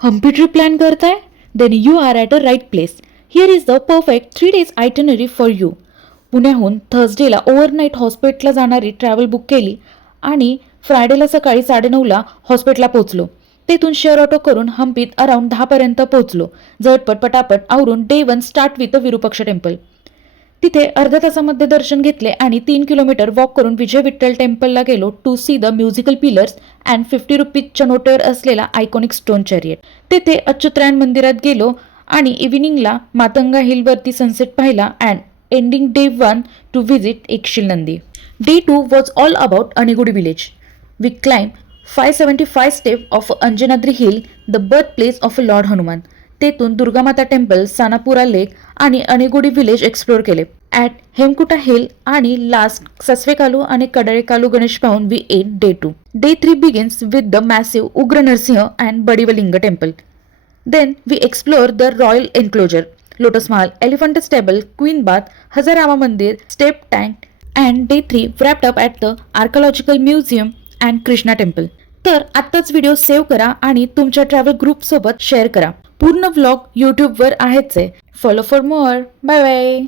Hampi trip plan करताय? Then you are at a right place. Here is the perfect 3 days itinerary for you. पुण्याहून थर्सडेला overnight हॉस्पिटलला जाणारी travel book केली आणि फ्रायडेला सकाळी 9:30ला हॉस्पिटलला पोहोचलो. तेथून शेअर ऑटो करून हम्पीत अराउंड 10पर्यंत पोहोचलो. झटपट पटापट आवरून day 1 start with Virupaksha temple. तिथे अर्ध्या तासामध्ये दर्शन घेतले आणि 3 किलोमीटर वॉक करून विजय विठ्ठल टेम्पलला गेलो to see the musical pillars and 50 रुपीजच्या नोटेवर असलेला आयकॉनिक स्टोन चॅरियट. तेथे अच्युतरायण मंदिरात गेलो आणि इव्हिनिंगला मातंगा हिलवरती सनसेट पाहिला and ending day 1 to visit Ekashila Nandi. Day 2 was all about Anegudi village. We climb 575 step of Anjanadri hill, the birth place of Lord Hanuman. तेथून दुर्गामाता टेम्पल, सानापुरा लेक आणि अणेगुडी विलेज एक्सप्लोर केले. ॲट हेमकुटा हिल आणि लास्ट सस्वेकालू आणि कडळेकालू गणेश पाहून we ate day 2. Day 3 begins with the massive Ugra Narasimha and बडिवलिंग temple. Then we explore the royal enclosure, lotus Mahal, elephant stable, queen bath, Hazarama Mandir, step tank and day 3 wrapped up at the archaeological museum and Krishna temple. तर आत्ताच video save करा आणि तुमच्या travel ग्रुपसोबत share करा. पूर्ण vlog यूट्यूबवर आहेच आहे. Follow for more. Bye bye.